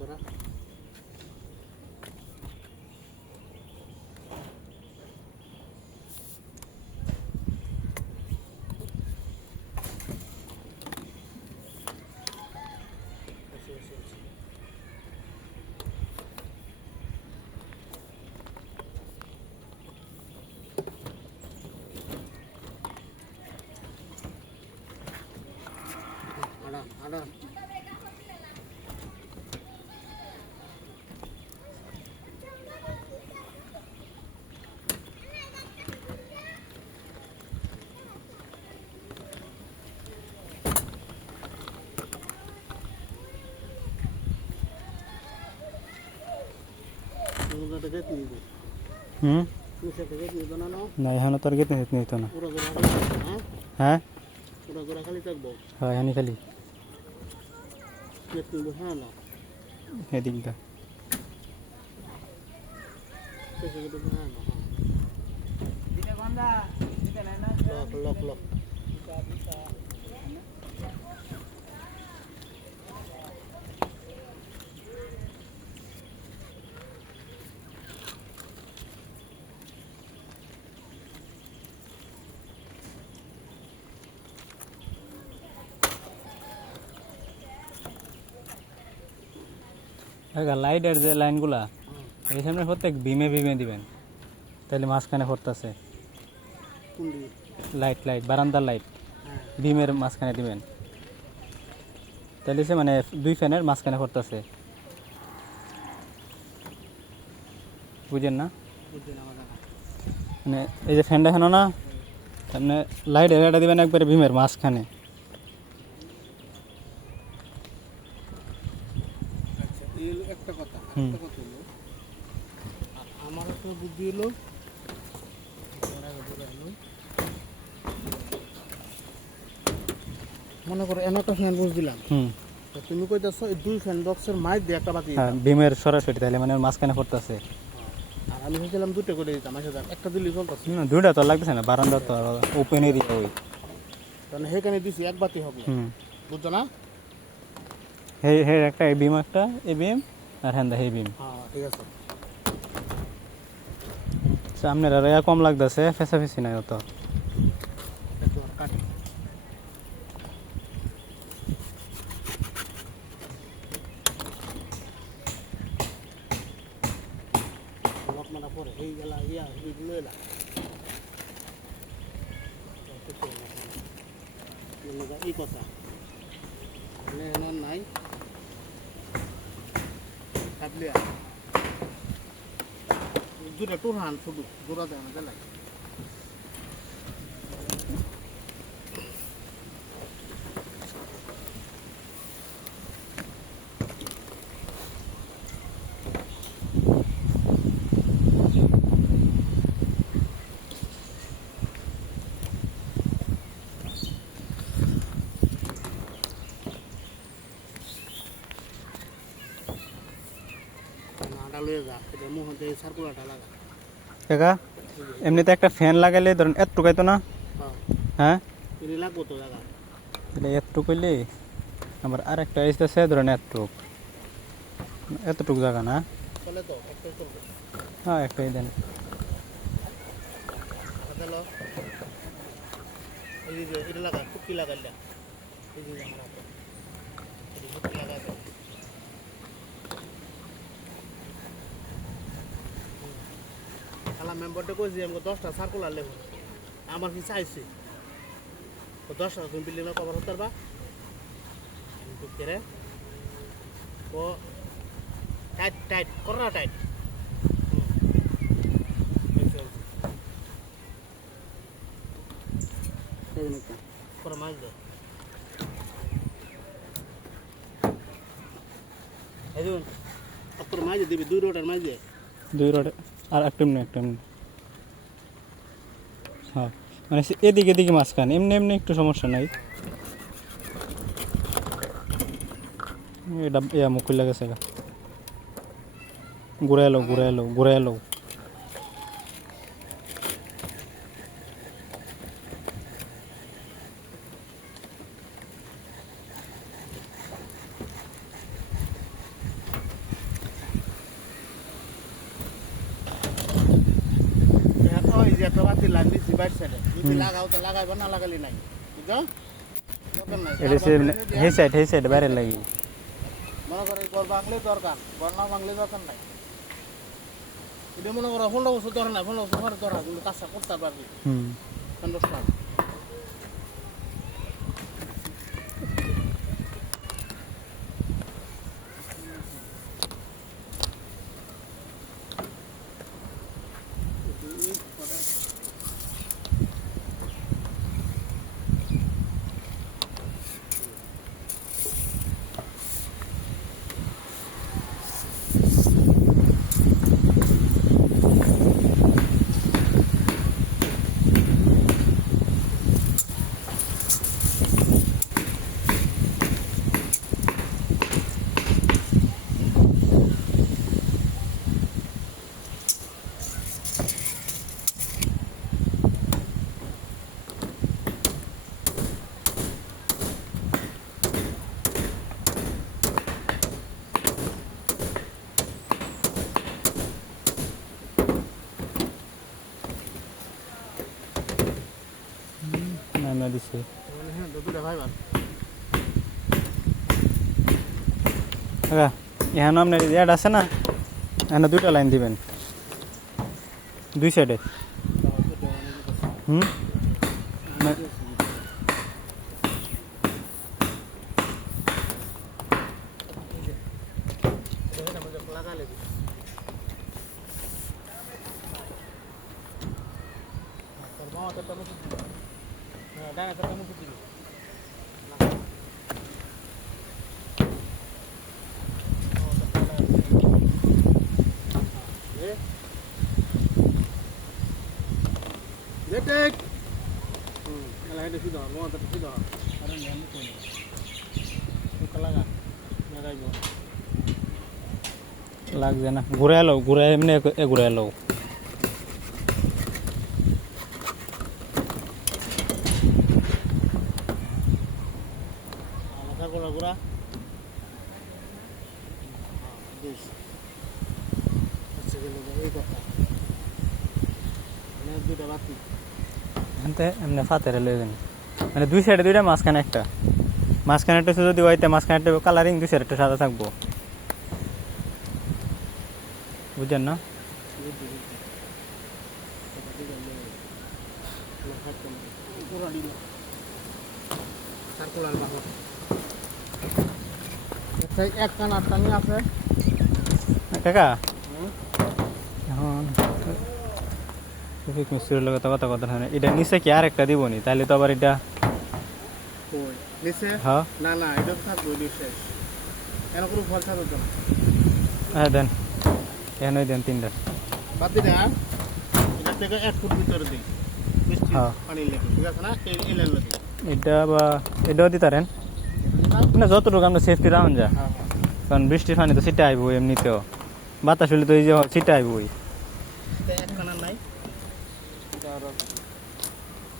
¿verdad? Adam, বানানো না এখানে তোর গেতে নিত না। খালি থাকব, হ্যাঁ? হ্যাঁ? পুরো জোড়া খালি থাকব? হ্যাঁ এখানে খালি। হ্যাঁ না? এদিকটা হ্যাঁ না? Lock lock. লাইটের যে লাইনগুলা এই সামনে প্রত্যেক বিমে বিমে দিবেন। তাহলে মাঝখানে পড়তেছে। লাইট লাইট বারান্দার লাইট বিমের মাঝখানে দিবেন। তাহলে সে মানে দুই ফ্যানের মাঝখানে পড়তেছে। বুঝেন না? মানে এই যে ফ্যানটা এখানে না, সামনে লাইট এটা দিবেন একবারে বিমের মাঝখানে আচ্ছা এই হলো একটা কথা হুম। একটা কথা হলো আর আমার একটা বুদ্ধি হলো এর আগে বুঝে আনো। মনে করো এনে একটা ফ্যান বুঝ দিলাম। হুম। তো তুমি কইতেছো এই দুই ফ্যান বক্সের মাইক দিয়ে একটা বাতি হ্যাঁ বিমের সরাসরি তাহলে মানে মাঝখানে পড়তেছে। আর আমি ভেবেছিলাম দুটো করে দিতাম আচ্ছা দেখ একটা দিলেই চলতেছে। না দুইটা তো লাগতেছে না বারান্দা তো ওপেন এরিয়া ওই। কারণ সেখানে দিছি এক বাতি হবে। হুম। বুঝছ না? হে হে একটা এই বিম একটা এই বিম আর হ্যাঁ হে বিম হ্যাঁ ঠিক আছে। সামনের আর ইয়া কম লাগতেছে ফেসাফেসি নাই অত একটু আর কাটি লক মারা পরে এই গেলা ইয়া এলা এই কথা মানে এনার নাই দুটা টুর হান শুধু জোড়া দেয় না লয়ে যা এটা মুখ সার্কুলারটা লাগা। কাকা এমনিতে একটা ফ্যান লাগাইলে ধরেন এতটুকাই তো না? হ্যাঁ। হ্যাঁ? লাগবো তো জায়গা তাহলে এতটুক হইলে আবার আর একটা আসতেছে ধরেন এতটুক। এতটুক জায়গা না? চলে তো একটাই চলবে। হ্যাঁ একটাই দেন। এটা লাগা কুকি লাগাইলা। এই যে আমার কুকি খালা মেম্বারটা কইছি আমাকে দশটা সার্কুলার লেবো আমার কি চাইছে? তো দশটা তুমি বিল্ডিংটা কভার হতে পারবা? রে? ও টাইট টাইট করো না টাইট করে মাছ দে এই দেখুন আপনার মাছ দিবি দুই মাছ দিয়ে? দুই রোডে আর একটা এমনি একটা এমনি। হ্যাঁ মানে এদিকে এদিকে মাঝখান, এমনি এমনি একটু সমস্যা নাই। এটা ইয়া মুখ লাগেছে গা। ঘুরে এলো ঘুরে এলো ঘুরে এলো এখন ওই যে একটা বাতি লাগ দিচ্ছি সাইডে যদি লাগাও তো লাগাইবো না লাগালি নাই। বুঝছ? এটা সে হে সাইড হে সাইড বাইরে লাগি। মনে করো ঘর বাংলে দরকার ঘর না বাংলে দরকার নাই। এটা মনে করো পনেরো বছর দরকার নাই পনেরো বছর কিন্তু কাজটা করতে পারবি। হুম। পনেরো সাল নামিয়ে দিছে। মানে হ্যাঁ দুটা ভাই বার কাকা এখানে আপনার অ্যাড আছে না? এখানে দুইটা লাইন দিবেন। দুই সাইডে হুম? না- লাগালে তোর মামা তো মুখ দিল হ্যাঁ ডানা তো মুখ দিল Letek. Hmm, kalau ada sudah, mau tapi sudah. Ada yang ni pun. Tu kalau kan, jaga ibu. লাগছে না ঘুরে এলো ঘুরে এমনি এ- এ ঘুরে এলো এই কথা. বাতি. এমনি ফাতের লইবেন মানে দুই সাইডে দুইটা মাঝখানে একটা মাঝখানে একটা যদি হইতে মাঝখানে একটা কালারিং দুই সাইডে একটা সাদা থাকব বুঝছেন না। এটা এক কান আটটা নিয়ে আছে কাকা। এখন ট্রাফিক মিস্ত্রির লগে কথা কথা হয় না। এটা নিচে কি আর একটা দিব নি তাহলে তো আবার এটা হ্যাঁ। না না এটা থাকবে শেষ। কোনো ফল হ্যাঁ দেন। এখানে দেন তিনটা। বাদ হ্যাঁ এটা থেকে এক ফুট ভিতরে দিই। হ্যাঁ। না? এটা বা এটাও দিতারেন মানে যতটুকু আমরা সেফটি রাখুন যা কারণ বৃষ্টির পানি তো ছিটা আইব এমনিতেও। বাতাস হলে তো এই যে ছিটা আইবই এটা এক কানা নাই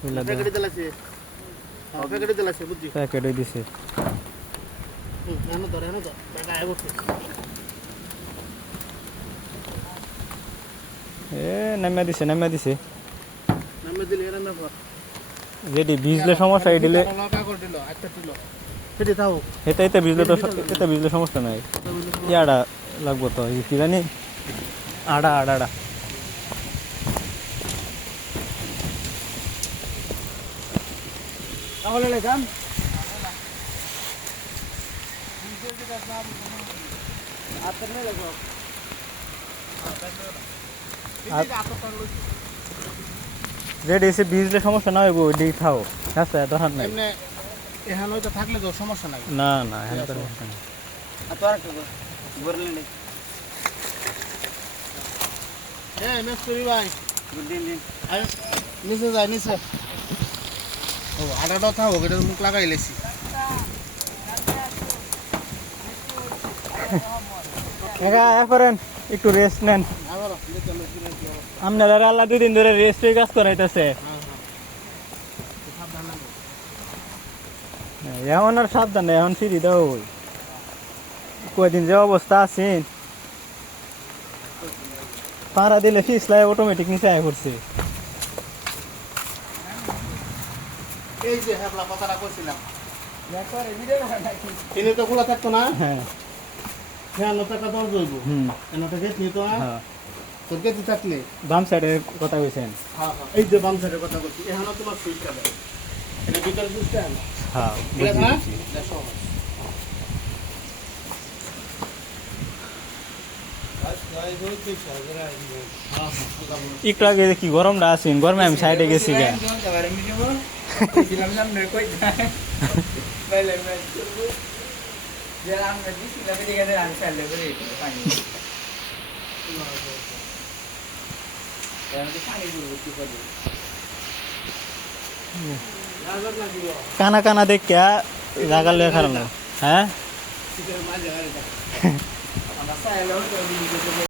বুঝলে প্যাকেটে দিলাছে হ্যাঁ হয়ে দিছে। এ নামিয়ে দিছে নামিয়ে দিছে। নামে দিলে এর নামে ভর যেটি ভিজলে সমস্যা এই দিলে এতে এতে ভিজলে তো এতে ভিজলে সমস্যা নাই। আড়া লাগবো তো কি জানি? আড়া আড়া আড়া। তাহলে লেখাম রেডি এসে ভিজলে সমস্যা না হইব ওইদিকে খাও। আচ্ছা দরকার নাই। এখানে থাকলে তো সমস্যা নাই। না না এখানে তো সমস্যা নাই। এই মেস্তুরি ভাই আয়, নিচে যায় নিচে ও আটাটা থাকো এটা মুখ লাগাই লেছি। একা করেন একটু রেস্ট নেন। আপনারা আল্লাহ ধরে রেস্টের কাজ করাইতেছে। হ্যাঁ হ্যাঁ। এখন আর সাবধান এখন ফিরি দাও কয়দিন যে অবস্থা আছেন পাড়া দিলে ফিসলাই অটোমেটিক নিচে আয় করছে এই যে হ্যাপলা কথাটা করছিলাম তিনি তো খোলা থাকতো না। হ্যাঁ। হ্যাঁ টাকা দর জইব হুম। নটা গেট নিত না হ্যাঁ। তোর গেট থাকলে। বাম সাইডের কথা কইছেন। হ্যাঁ হ্যাঁ। এই যে বাম সাইডের কথা বলছি এখানে তোমার সুইচটা দেয় এটা ভিতরে সুইচটা হ্যাঁ ঠিক আছে না? বুঝছি, বুঝছি। দেখো একটু আগে কি গরমটা আছেন গরমে আমি সাইডে গেছি গা। না কানা কানা দেখ কে জাগার হ্যাঁ?